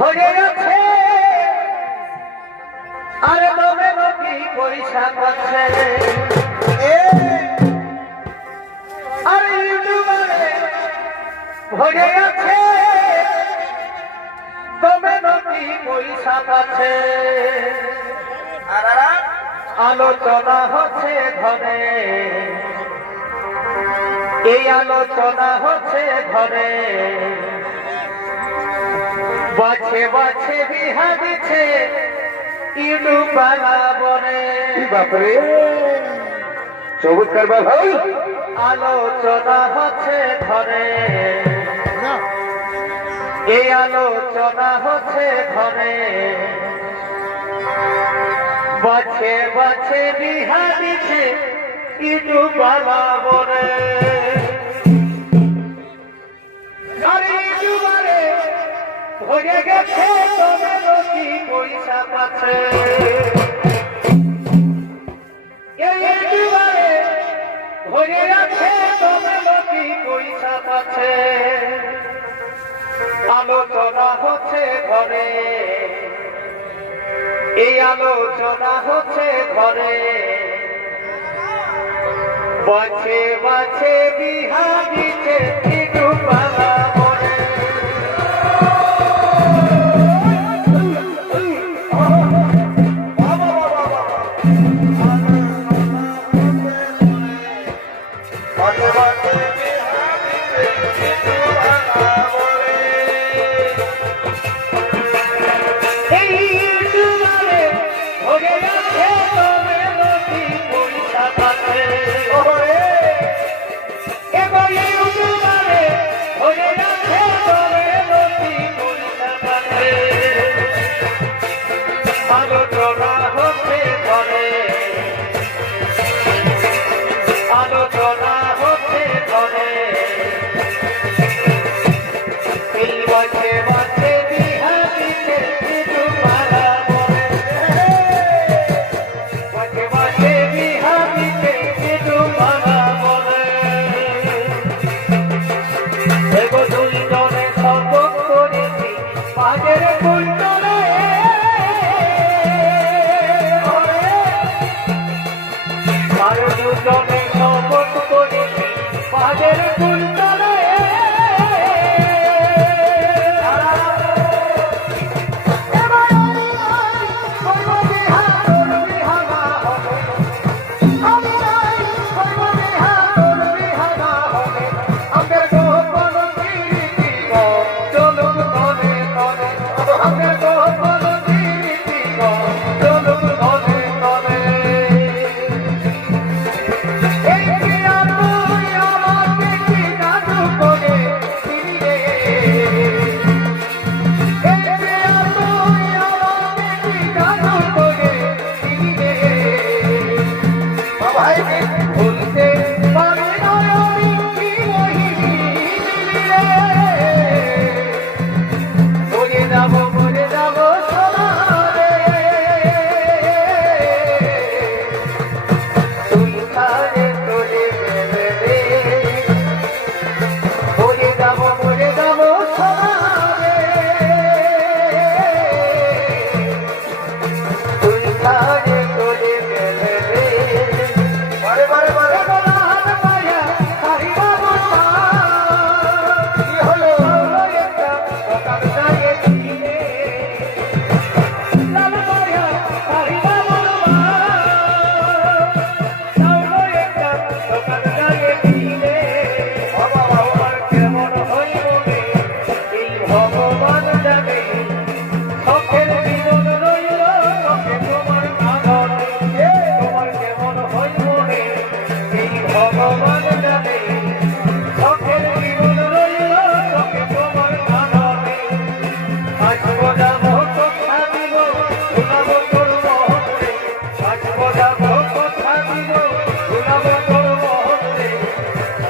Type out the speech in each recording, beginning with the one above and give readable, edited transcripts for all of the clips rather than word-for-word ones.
হয়ে আছে আরে তবে কি পয়সা পাচ্ছে আরে ইউটিউবারে হয়ে আছে তবে কি পয়সা পাচ্ছে আলোচনা হচ্ছে ঘরে এই আলোচনা হচ্ছে ঘরে বাছে বাছে বিহা দিচ্ছে ইউটিউবালা বলে বাপরে সবুজ করবা ভাই আলোচনা হচ্ছে ঘরে এই আলোচনা হচ্ছে ঘরে বাছে বাছে বিহা দিচ্ছে ইউটিউবালা বলে হয়ে গেছে তবে কি পয়সা পাচ্ছে হয়ে গেছে তবে কি পয়সা পাচ্ছে আলোচনা হচ্ছে ঘরে এই আলোচনা হচ্ছে ঘরে বাছে বাছে বিহা দিচ্ছে ইউটিউবালা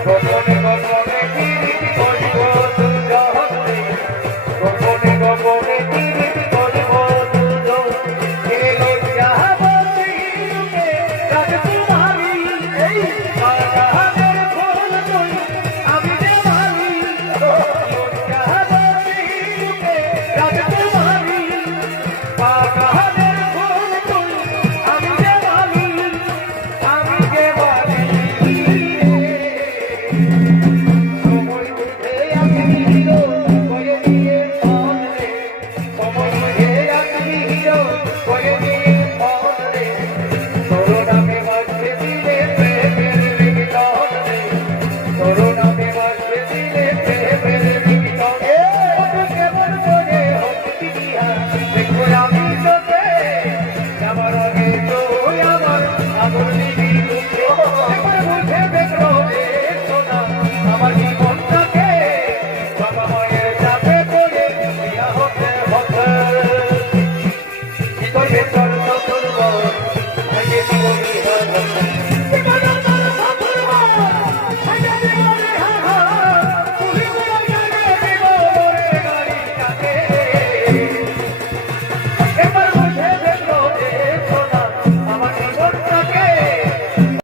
Go, go, go, go.